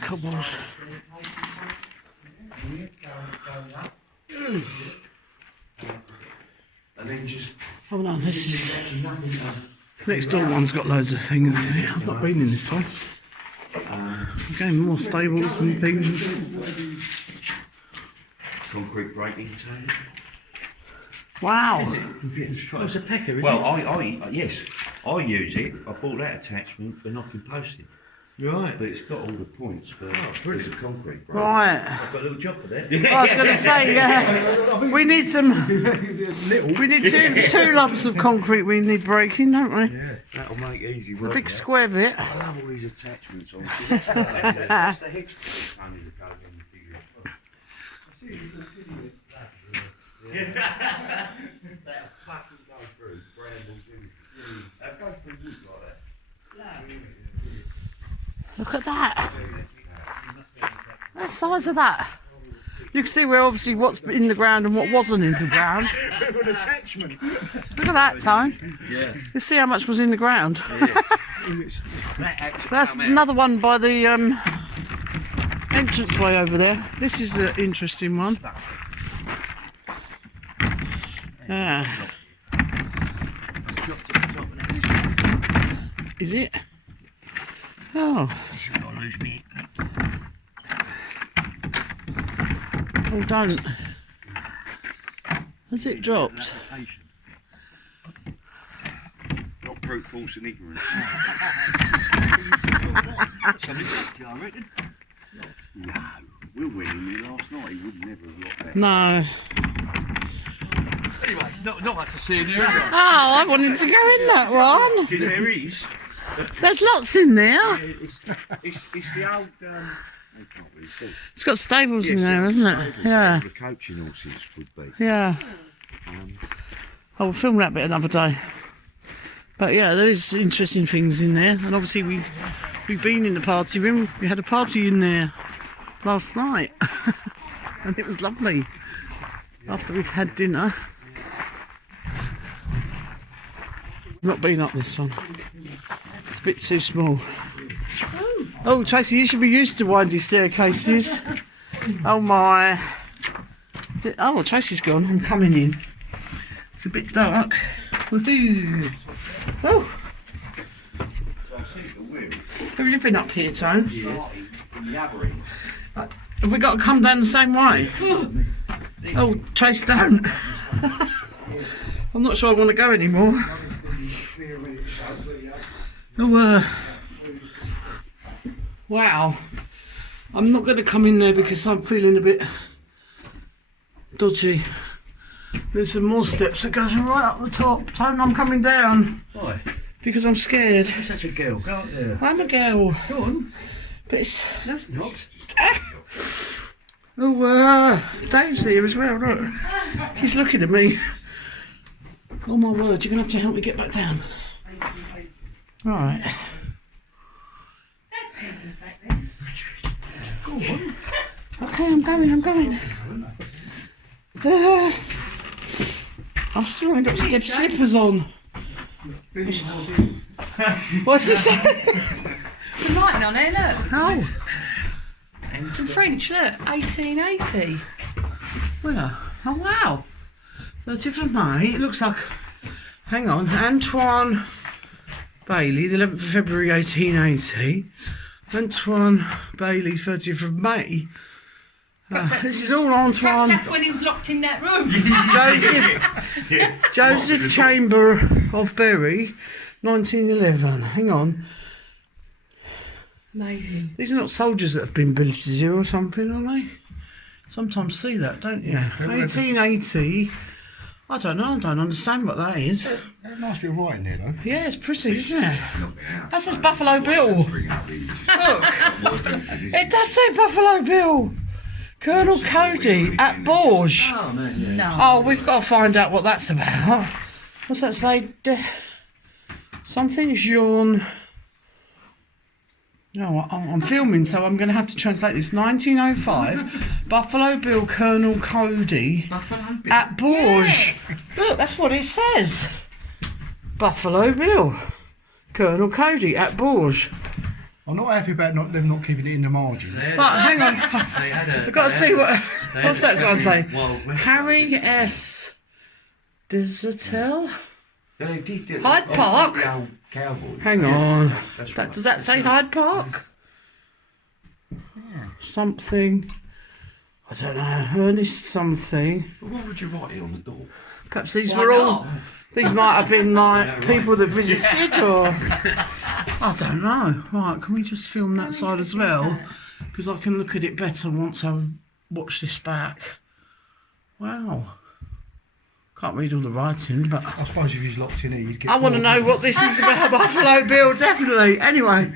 Cobbles. And then just... Oh no, this is... Next door one's got loads of things in it. I've not been in this one. Again, more stables and things. Concrete breaking table. Wow. Oh, it's a pecker, isn't Well, it? yes, I use it. I bought that attachment for knocking posting. Right. But it's got all the points for it's a concrete break. Right. I've got a little job for that. I was going to say, yeah. We need some... We need two lumps of concrete we need breaking, don't we? Yeah, that'll make easy work. A big square bit. I love all these attachments on. That's the hedge only that goes on the figure. That'll fucking go through brambles in. That'll go through wood like that. Look at that. The size of that. You can see where obviously what's in the ground and what wasn't in the ground. An attachment. Look at that, Tone. Yeah. You see how much was in the ground. That's another one by the entranceway over there. This is an interesting one. Yeah. Is it? Oh. Oh, don't. Has it dropped? Not brute force and ignorance. I reckon. No. Will winning me last night, he would never have got that. No. Anyway, not much to see in here, is there? Oh, I wanted to go in that one. Because there is. There's lots in there. It's the old. I can't really see. It's got stables in there, isn't it? Yeah. The coaching horses would be. Yeah. I'll film that bit another day. But yeah, there is interesting things in there, and obviously we've been in the party room. We had a party in there last night, and it was lovely. After we've had dinner. Not been up this one. It's a bit too small. Oh, Tracy, you should be used to windy staircases. Oh my. Oh, Tracy's gone. I'm coming in. It's a bit dark. Woohoo. Oh. Have you been up here, Tone? Have we got to come down the same way? Oh, Trace, don't. I'm not sure I want to go anymore. Oh, wow. I'm not going to come in there because I'm feeling a bit dodgy. There's some more steps that goes right up the top. Tone, I'm coming down. Why? Because I'm scared. You're such a girl. Go up there. I'm a girl. Go on. But it's... No, it's not. Oh, Dave's here as well, look. He's looking at me. Oh my word, you're going to have to help me get back down. Right. Go on. Okay, I'm going. I've still only got slippers on. What's this? Some writing on it, look. Oh. Some French, look. 1880. Where? Oh wow. 30th of May. It looks like... Hang on. Antoine Bailey, the 11th of February 1880. Antoine Bailey, 30th of May. This is all Antoine. That's when he was locked in that room. Joseph Chamber of Bury, 1911. Hang on. Amazing. These are not soldiers that have been billeted here or something, are they? Sometimes see that, don't you? 1880. I don't know, I don't understand what that is. Nice bit of writing there, though. Yeah, it's pretty, isn't it? That says Buffalo Bill. Look, it does say Buffalo Bill. Colonel Cody at Bourges. Oh, man, yeah. No. Oh, we've got to find out what that's about. What's that say? Something Jean... No, I'm filming, so I'm going to have to translate this. 1905, Buffalo Bill, Colonel Cody at Bourges. Yeah. Look, that's what it says. Buffalo Bill, Colonel Cody at Bourges. I'm not happy about them not keeping it in the margins. But hang on. I've got to see what's that sign say? Harry S. Desertel? They did. Hyde Park? The old cowboys. Hang on. That's right. Does that say Hyde Park? Something. I don't know. Ernest something. But why would you write it on the door? Perhaps these were all. These might have been like people that visited, or I don't know. Right, can we just film that side as well? Because I can look at it better once I've watched this back. Wow. Can't read all the writing, but I suppose if he's locked in here, you'd get. I want to know what this is about Buffalo Bill, definitely. Anyway,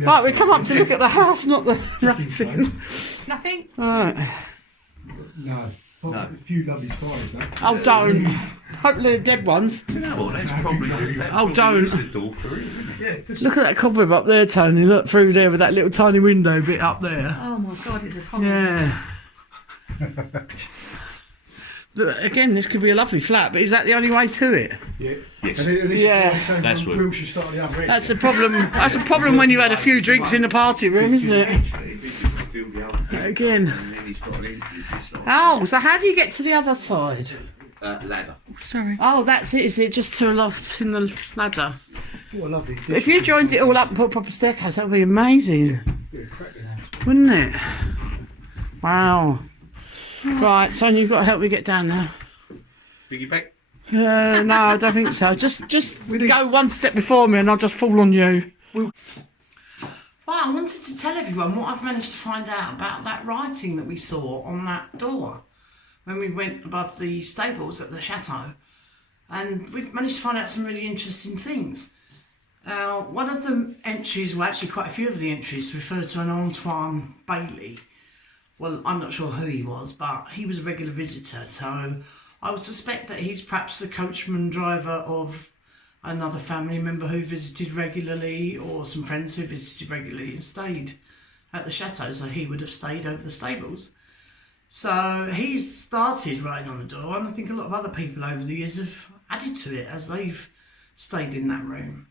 right, we come up to look at the house, not the writing. Nothing? Right. No. A few lovely spiders, though. Oh, don't. Hopefully they're dead ones. You know what? That's probably. Don't. The door for it, isn't it? Look at that cobweb up there, Tony. Look through there with that little tiny window bit up there. Oh my God, it's a problem. Yeah. Again, this could be a lovely flat, but is that the only way to it? Yeah. Yes. That's what- Wilshire start the other end. That's a problem. That's a problem when you've had a few drinks in the party room, isn't it? Again. And then he's got an entrance this side. Oh, so how do you get to the other side? Ladder. Sorry. Oh, that's it, is it? Just to a loft in the ladder. What a lovely. But if you joined it all up and put a proper staircase, that would be amazing. Wouldn't it? Wow. Right, Sonia, you've got to help me get down there. Biggie back. No, I don't think so. Just go one step before me and I'll just fall on you. Well, I wanted to tell everyone what I've managed to find out about that writing that we saw on that door when we went above the stables at the Chateau. And we've managed to find out some really interesting things. One of the entries, well actually quite a few of the entries, refer to an Antoine Bailey. Well, I'm not sure who he was, but he was a regular visitor, so I would suspect that he's perhaps the coachman driver of another family member who visited regularly, or some friends who visited regularly and stayed at the Chateau, so he would have stayed over the stables. So he's started writing on the door, and I think a lot of other people over the years have added to it as they've stayed in that room,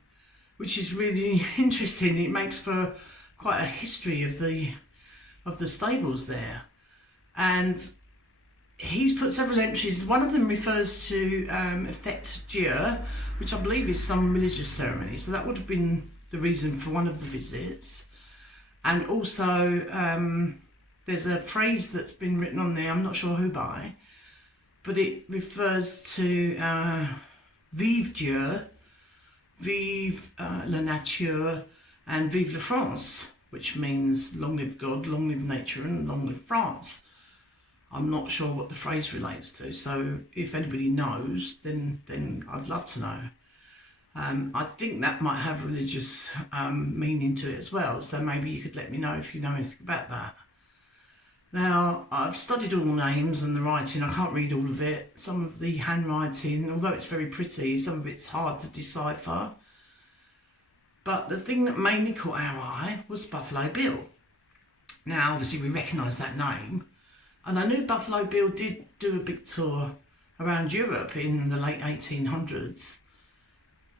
which is really interesting. It makes for quite a history of the stables there. And he's put several entries. One of them refers to Fête Dieu, which I believe is some religious ceremony. So that would have been the reason for one of the visits. And also there's a phrase that's been written on there, I'm not sure who by, but it refers to Vive Dieu, Vive la nature, and Vive la France, which means long live God, long live nature, and long live France. I'm not sure what the phrase relates to, so if anybody knows, then I'd love to know. I think that might have religious meaning to it as well, so maybe you could let me know if you know anything about that. Now, I've studied all the names and the writing. I can't read all of it. Some of the handwriting, although it's very pretty, some of it's hard to decipher. But the thing that mainly caught our eye was Buffalo Bill. Now, obviously, we recognise that name. And I knew Buffalo Bill did do a big tour around Europe in the late 1800s.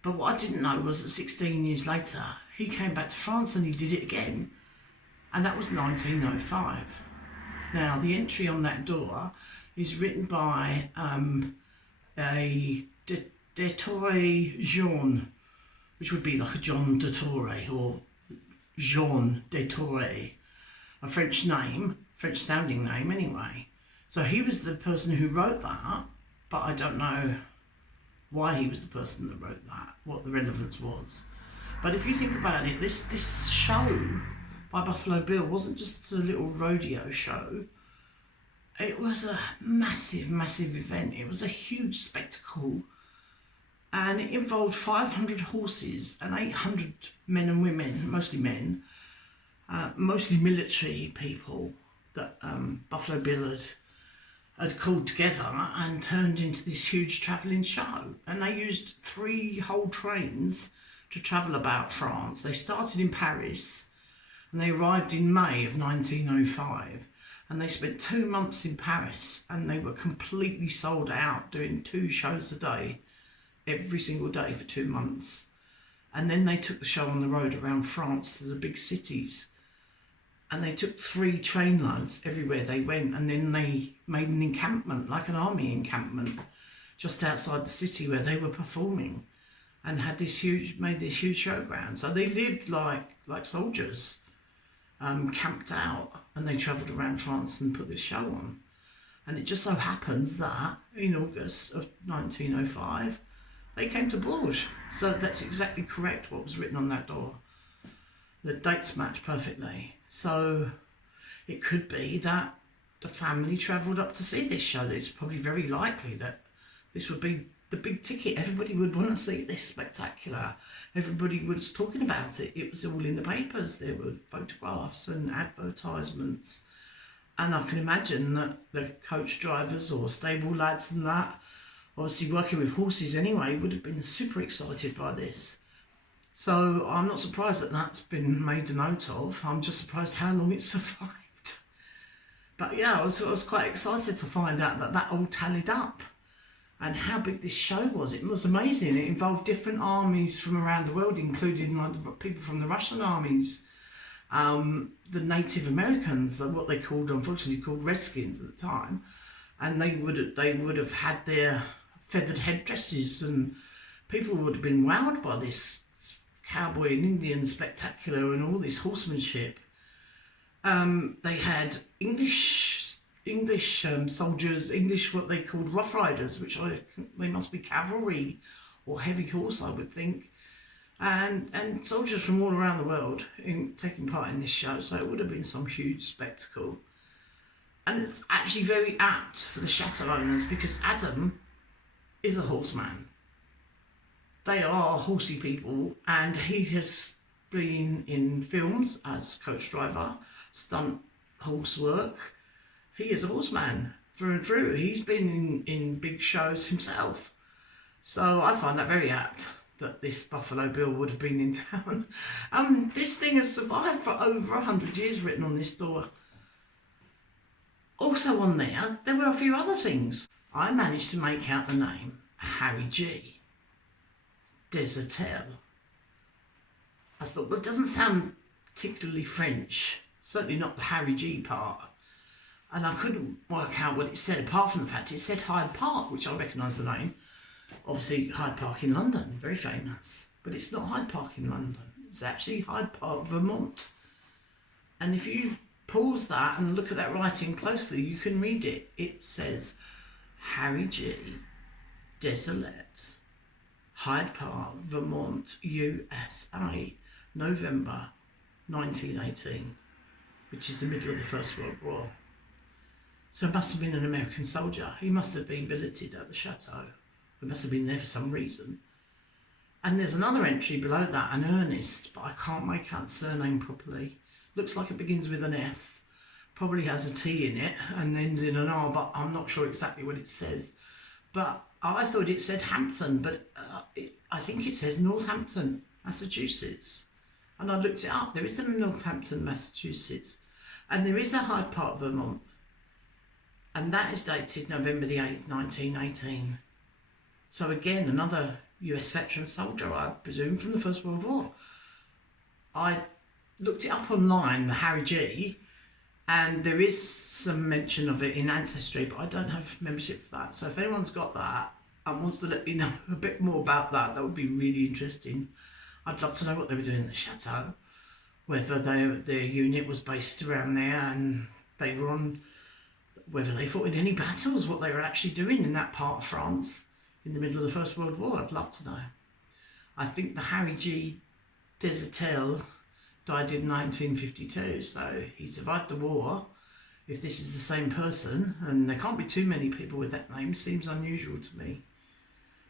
But what I didn't know was that 16 years later, he came back to France and he did it again. And that was 1905. Now, the entry on that door is written by a de Torre Jean, which would be like a John de Torre or Jean de Torre, a French name, French sounding name anyway. So he was the person who wrote that, but I don't know why he was the person that wrote that, what the relevance was. But if you think about it, this show by Buffalo Bill wasn't just a little rodeo show. It was a massive, massive event. It was a huge spectacle. And it involved 500 horses and 800 men and women, mostly men, mostly military people that Buffalo Bill had called together and turned into this huge travelling show. And they used 3 whole trains to travel about France. They started in Paris and they arrived in May of 1905. And they spent 2 months in Paris and they were completely sold out, doing 2 shows a day, every single day for 2 months. And then they took the show on the road around France to the big cities. And they took 3 train loads everywhere they went. And then they made an encampment, like an army encampment, just outside the city where they were performing. And had made this huge showground. So they lived like soldiers, camped out, and they travelled around France and put this show on. And it just so happens that in August of 1905, they came to Bourges. So that's exactly correct what was written on that door. The dates match perfectly. So it could be that the family travelled up to see this show. It's probably very likely that this would be the big ticket. Everybody would want to see this spectacular. Everybody was talking about it. It was all in the papers. There were photographs and advertisements. And I can imagine that the coach drivers or stable lads and that, obviously working with horses anyway, would have been super excited by this. So I'm not surprised that that's been made a note of. I'm just surprised how long it survived. But yeah, I was quite excited to find out that all tallied up. And how big this show was. It was amazing. It involved different armies from around the world, including people from the Russian armies, the Native Americans, what they unfortunately called Redskins at the time, and they would have had their feathered headdresses, and people would have been wowed by this cowboy and Indian spectacular and all this horsemanship. They had English soldiers, what they called Rough Riders, which they must be cavalry or heavy horse, I would think, and soldiers from all around the world taking part in this show. So it would have been some huge spectacle. And it's actually very apt for the Chateau owners because Adam is a horseman. They are horsey people, and he has been in films as coach driver, stunt horse work. He is a horseman through and through. He's been in big shows himself. So I find that very apt that this Buffalo Bill would have been in town. This thing has survived for over 100 years, written on this door. Also on there were a few other things. I managed to make out the name Harry G. Desertel. I thought, well, it doesn't sound particularly French. Certainly not the Harry G part. And I couldn't work out what it said, apart from the fact it said Hyde Park, which I recognise the name. Obviously, Hyde Park in London, very famous. But it's not Hyde Park in London. It's actually Hyde Park, Vermont. And if you pause that and look at that writing closely, you can read it. It says Harry G. Desolate, Hyde Park, Vermont, USA, November 1918, which is the middle of the First World War. So it must have been an American soldier. He must have been billeted at the chateau. He must have been there for some reason. And there's another entry below that, an Ernest, but I can't make out the surname properly. Looks like it begins with an F. Probably has a T in it and ends in an R, but I'm not sure exactly what it says. But I thought it said Hampton, but I think it says Northampton, Massachusetts. And I looked it up. There is a Northampton, Massachusetts. And there is a Hyde Park, Vermont. And that is dated November the 8th, 1918. So again, another US veteran soldier, I presume, from the First World War. I looked it up online, the Harry G, and there is some mention of it in Ancestry, but I don't have membership for that. So if anyone's got that and wants to let me know a bit more about that, that would be really interesting. I'd love to know what they were doing in the chateau, whether their unit was based around there and they were on, whether they fought in any battles, what they were actually doing in that part of France in the middle of the First World War. I'd love to know. I think the Harry G. Desertel died in 1952, so he survived the war. If this is the same person, and there can't be too many people with that name, seems unusual to me.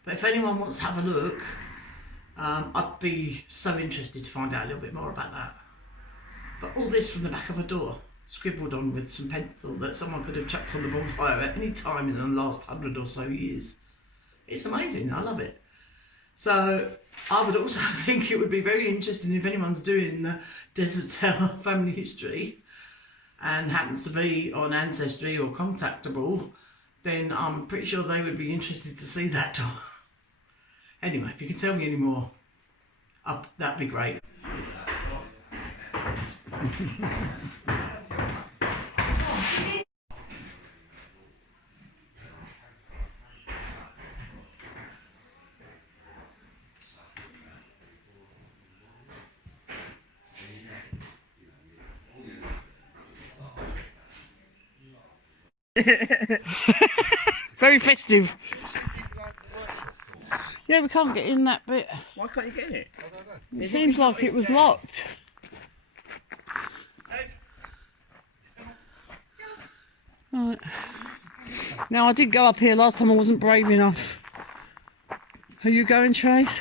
But if anyone wants to have a look, I'd be so interested to find out a little bit more about that. But all this from the back of a door, scribbled on with some pencil that someone could have chucked on the bonfire at any time in the last 100 or so years. It's amazing, I love it. So I would also think it would be very interesting if anyone's doing the Desertel family history and happens to be on Ancestry or contactable, then I'm pretty sure they would be interested to see that. Anyway, if you can tell me any more, up, that'd be great. Very festive. Yeah, we can't get in that bit. Why can't you get in it? It seems like it was locked. Right. Now, I did go up here last time, I wasn't brave enough. Are you going, Trace?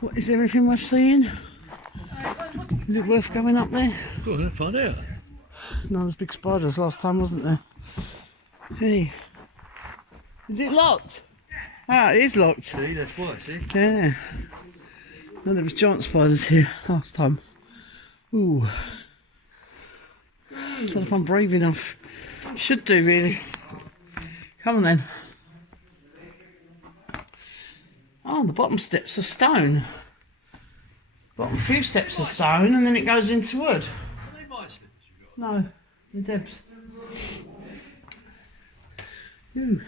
What, is there anything worth seeing? Is it worth going up there? Go on, find out. No, there's big spiders last time, wasn't there? Hey. Is it locked? Ah, it is locked. See, that's why, see? Yeah. No, there was giant spiders here last time. Ooh. I don't know if I'm brave enough. Should do, really. Come on then. Oh, the bottom steps are stone. Bottom few steps are stone and then it goes into wood. Are they my slippers you got? No, the Debs. Ooh.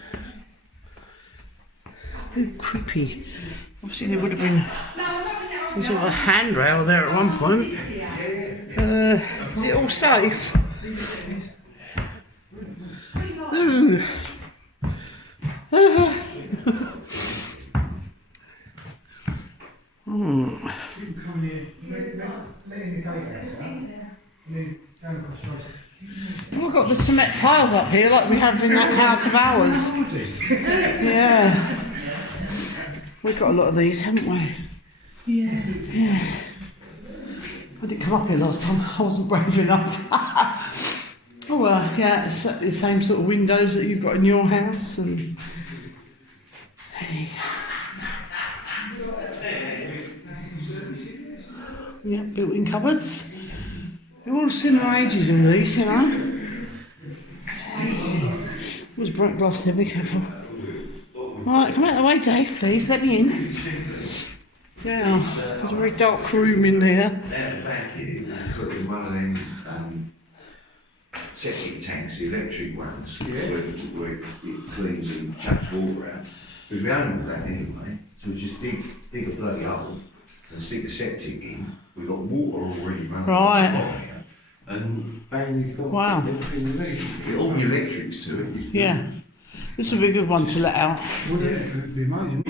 Ooh, creepy. Obviously there would have been some sort of a handrail there at one point. Is it all safe? Ooh. We've got the cement tiles up here like we have in that house of ours. Yeah. We've got a lot of these, haven't we? Yeah. I didn't come up here last time, I wasn't brave enough. Oh well, yeah, it's the same sort of windows that you've got in your house and... Hey. Yeah, built-in cupboards. They're all similar ages, all these, you know. There's bright glass there, be careful. Right, come out of the way, Dave, please, let me in. Yeah, there's a very dark room in there. Back here, we put in one of them septic tanks, the electric ones, where it cleans and chucks water out. Because we own that anyway, so we just dig a bloody hole and stick the septic in. We've got water already running. Right. And bang, you've got Wow. everything you need. All the electrics to it. Yeah, this will be a good one to let out. It'd be amazing.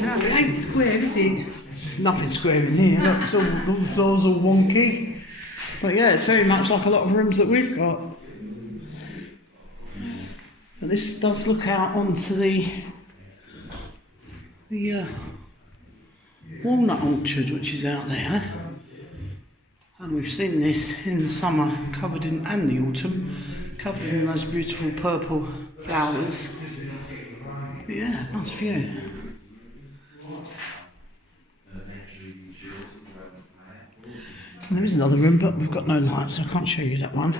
No, it ain't square, is it? Nothing square in here, look, it's all the floors all wonky. But yeah, it's very much like a lot of rooms that we've got. But this does look out onto the walnut orchard, which is out there. And we've seen this in the summer, covered in, and the autumn, covered in those beautiful purple flowers. But yeah, nice view. And there is another room, but we've got no light, so I can't show you that one.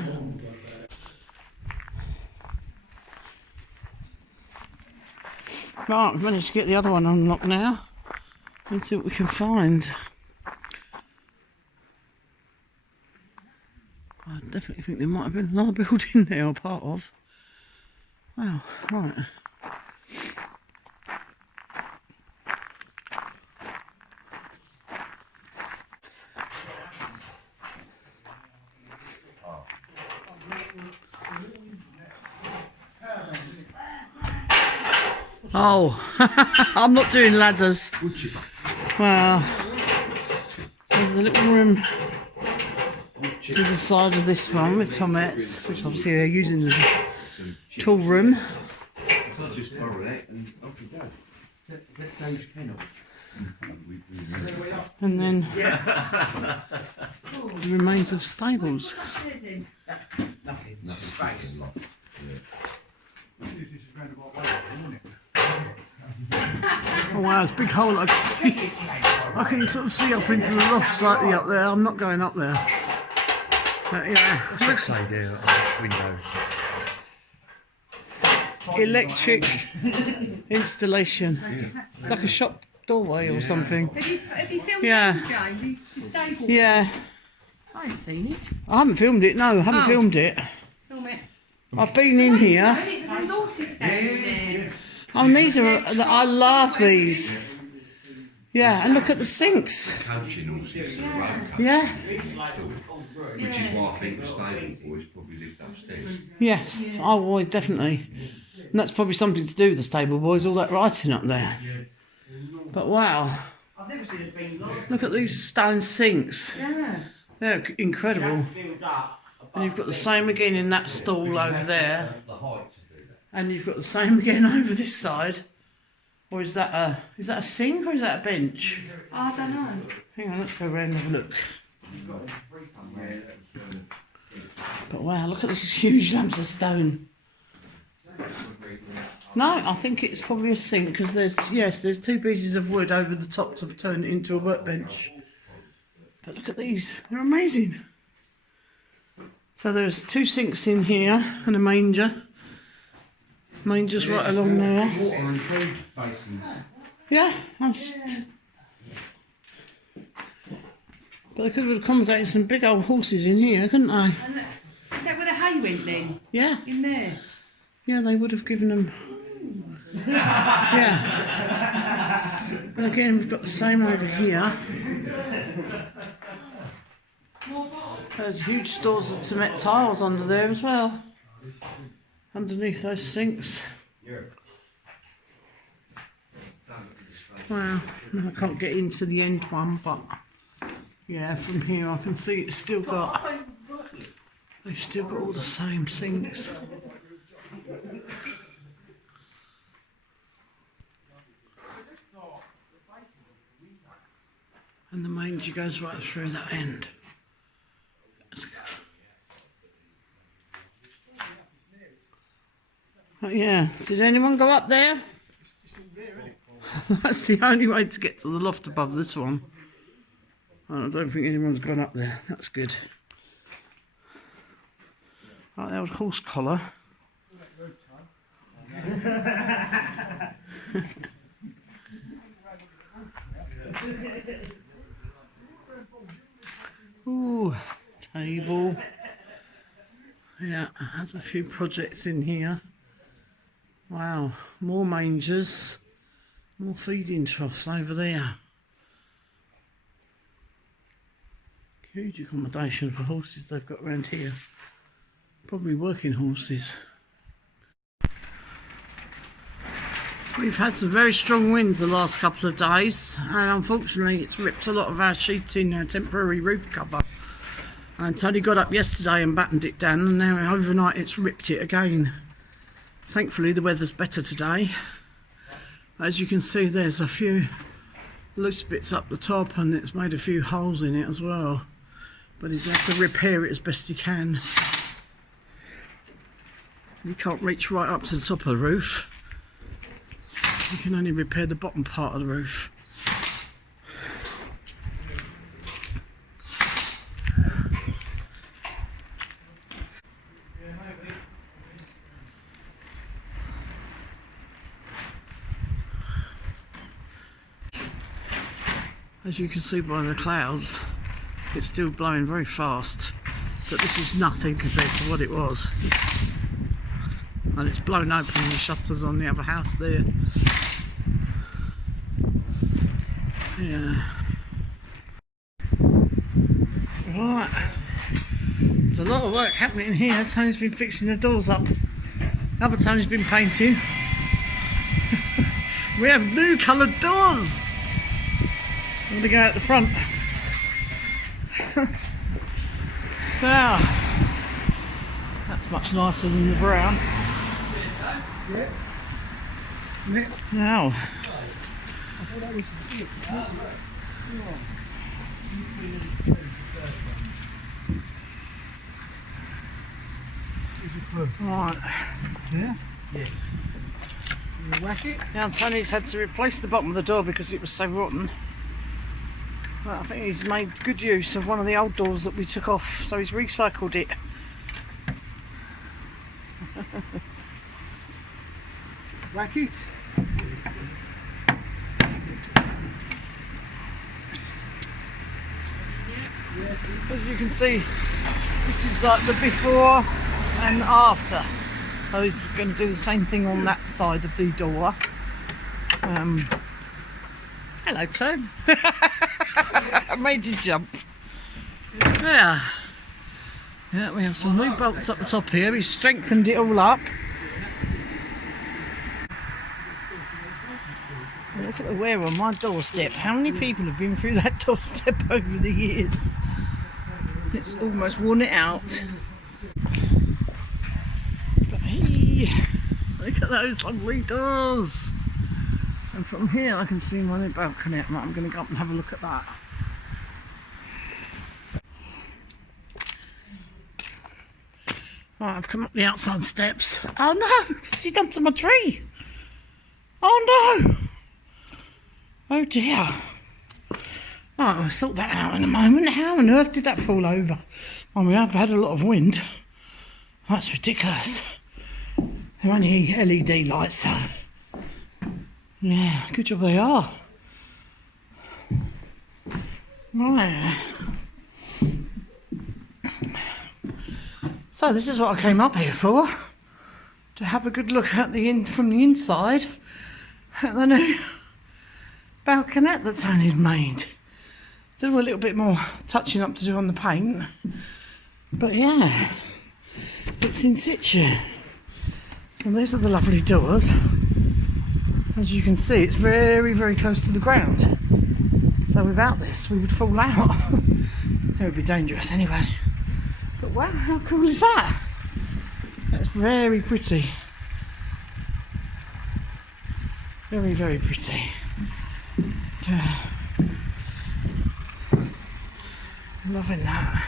Right, we've managed to get the other one unlocked now. Let's see what we can find. I definitely think there might have been another building there, or part of. Wow, right. Oh, I'm not doing ladders. Wow. There's a little room to the side of this one with tomates, which obviously they're using as a tool room. I'll just borrow that and off you go. That Dave's kennel. And then the remains of stables. Nothing, space. Oh wow, it's a big hole I can see. I can sort of see up into the loft slightly up there. I'm not going up there. But yeah, looks Stay there on the window. electric installation. It's like a shop doorway or something. Have you filmed Yeah. it, Jane? The stable? Yeah. I haven't seen it. I haven't filmed it, no, I haven't Oh. filmed it. Film it. I've been in here. The horses standing there. Oh, these are, I love these. Yeah, and look at the sinks. Coaching horses to the road coach. Yeah. Which is why I think the stable boys probably lived upstairs. Yes. Oh, boy, definitely. And that's probably something to do with the stable boys, all that writing up there. But wow. I've never seen a thing like Look at these stone sinks. Yeah. They're incredible. filled up. And you've got the same again in that stall over there. The height to do that. And you've got the same again over this side. Or is that a sink or is that a bench? I don't know. Hang on, let's go around and have a look. But wow, look at these huge lumps of stone. No, I think it's probably a sink because there's two pieces of wood over the top to turn it into a workbench. But look at these, they're amazing. So there's two sinks in here and a manger. Manger's right along there. Water and food basins. Yeah, but they could have accommodated some big old horses in here, couldn't they? And is that where the hay went then? Yeah, In there? yeah, they would have given them. Yeah. And again, we've got the same over here. There's huge stores of cement tiles under there as well. Underneath those sinks. Wow, I can't get into the end one, but yeah, from here I can see it's still got, they've still got all the same sinks. And the manger goes right through that end. Oh, yeah, did anyone go up there? That's the only way to get to the loft above this one. I don't think anyone's gone up there. That's good. Right, the old horse collar. Ooh, table. Yeah, there's a few projects in here. Wow, more mangers, more feeding troughs over there. Huge accommodation for horses they've got around here. Probably working horses. We've had some very strong winds the last couple of days, and unfortunately it's ripped a lot of our sheeting, our temporary roof cover. And Tony got up yesterday and battened it down, and now overnight it's ripped it again. Thankfully the weather's better today. As you can see, there's a few loose bits up the top and it's made a few holes in it as well. But he's going to repair it as best he can. You can't reach right up to the top of the roof. You can only repair the bottom part of the roof. As you can see by the clouds, it's still blowing very fast, but this is nothing compared to what it was. And it's blown open the shutters on the other house there. Yeah. Right. There's a lot of work happening here. Tony's been fixing the doors up. Other Tony's been painting. We have new coloured doors. I'm going to go out the front. Wow, that's much nicer than the brown. Yeah. Now, right. Yeah? Yeah. You whack it? Now Tony's had to replace the bottom of the door because it was so rotten. Well, I think he's made good use of one of the old doors that we took off, so he's recycled it. Whack it? can see this is like the before and after. So he's going to do the same thing on that side of the door. Hello, Tom. I made you jump. Yeah. Yeah, we have some new bolts up the top here. He's strengthened it all up. Look at the wear on my doorstep. How many people have been through that doorstep over the years? It's almost worn it out. But hey, look at those lovely doors. And from here I can see my new balcony. I'm going to go up and have a look at that. Right, I've come up the outside steps. Oh no! What's he done to my tree? Oh no! Oh dear. Right, we'll sort that out in a moment. How on earth did that fall over? Well, we have had a lot of wind. That's ridiculous. They're only LED lights, so... yeah, good job they are. Right. So this is what I came up here for. To have a good look at from the inside at the new balconette that Tony's made. Still a little bit more touching up to do on the paint. But yeah, it's in situ. So these are the lovely doors. As you can see, it's very, very close to the ground. So without this, we would fall out. It would be dangerous anyway. But wow, how cool is that? That's very pretty. Very, very pretty. Yeah. Loving that.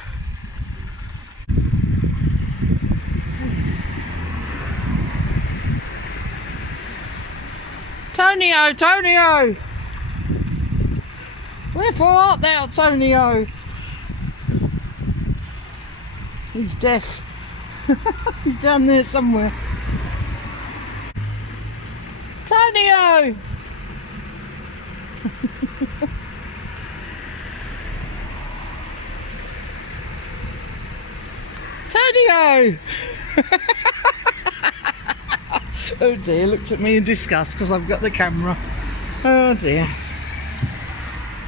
Tonio, Tonio! Wherefore art thou, Tonio? He's deaf. He's down there somewhere. Tonio! Tonio! Oh dear, looked at me in disgust because I've got the camera. Oh dear.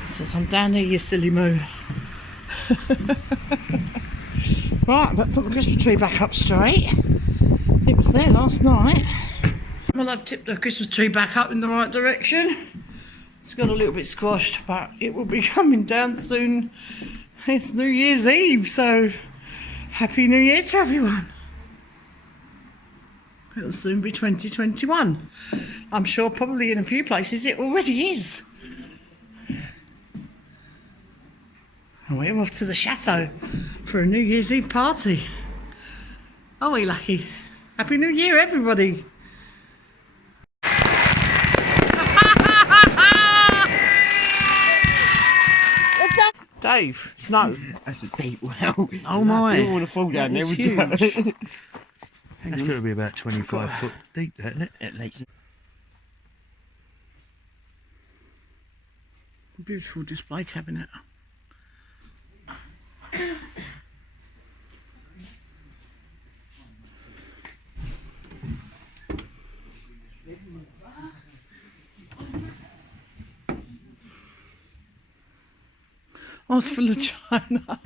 Says I'm down here, you silly moo. Right, but put my Christmas tree back up straight. It was there last night. Well, I've tipped the Christmas tree back up in the right direction. It's got a little bit squashed, but it will be coming down soon. It's New Year's Eve, so Happy New Year to everyone. It'll soon be 2021. I'm sure probably in a few places it already is. And we're off to the Chateau for a New Year's Eve party. Are we lucky? Happy New Year, everybody. Dave, no. That's a deep well. Oh my. You don't want to fall down there, It's would you? huge. It's got to be about 25 foot deep, that, isn't it? At least. Beautiful display cabinet. Oh, it's full of china.